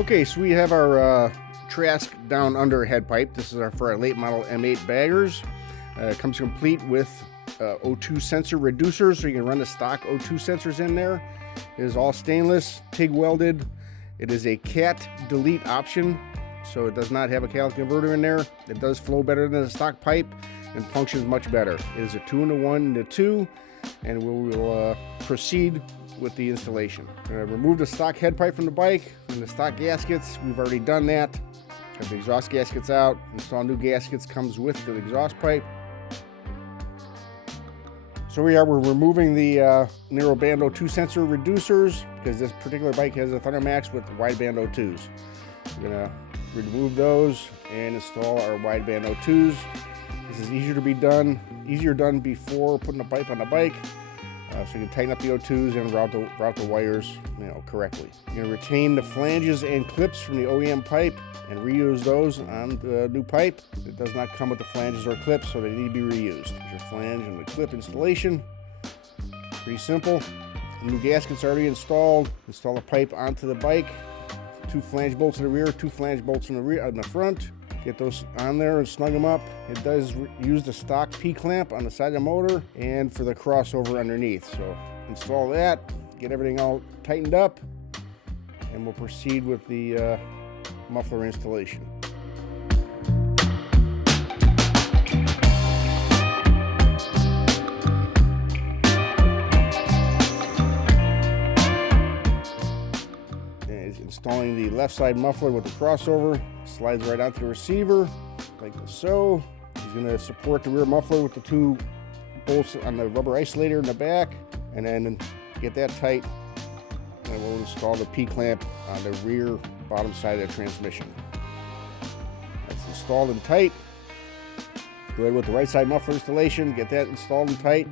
Okay, so we have our Trask down under head pipe. This is for our late model M8 baggers. It comes complete with O2 sensor reducers, so you can run the stock O2 sensors in there. It is all stainless, TIG welded. It is a cat delete option, so it does not have a catalytic converter in there. It does flow better than the stock pipe and functions much better. It is a 2-in-1 to 2, and we will proceed with the installation. I'm going to remove the stock head pipe from the bike and the stock gaskets. We've already done that. Got the exhaust gaskets out. Install new gaskets, comes with the exhaust pipe. So we're removing the narrow band O2 sensor reducers because this particular bike has a Thunder Max with wideband O2s. We're going to remove those and install our wideband O2s. This is easier done before putting the pipe on the bike. So you can tighten up the O2s and route the wires, correctly. You're going to retain the flanges and clips from the OEM pipe and reuse those on the new pipe. It does not come with the flanges or clips, so they need to be reused. There's your flange and the clip installation. Pretty simple. The new gaskets are already installed. Install the pipe onto the bike. 2 flange bolts in the rear, 2 flange bolts in the rear, in the front. Get those on there and snug them up. It does use the stock P-clamp on the side of the motor and for the crossover underneath. So install that, get everything all tightened up, and we'll proceed with the muffler installation. Installing the left side muffler with the crossover, slides right onto the receiver like so. He's going to support the rear muffler with the 2 bolts on the rubber isolator in the back, and then get that tight, and we'll install the P-clamp on the rear bottom side of the transmission. That's installed and tight. Go ahead with the right side muffler installation, get that installed and tight.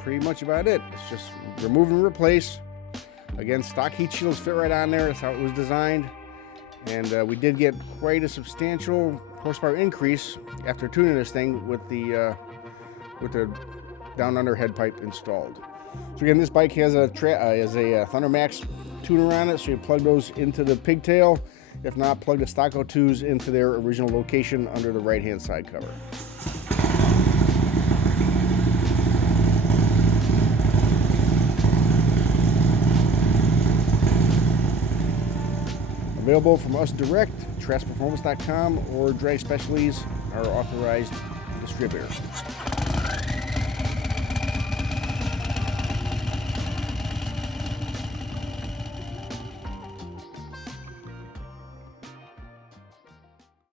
Pretty much about it. It's just remove and replace. Again, stock heat shields fit right on there. That's how it was designed. And we did get quite a substantial horsepower increase after tuning this thing with the down under head pipe installed. So again, this bike has a Thunder Max tuner on it, so you plug those into the pigtail. If not, plug the stock O2s into their original location under the right hand side cover. Available from us direct, traskperformance.com, or Drag Specialties, our authorized distributor.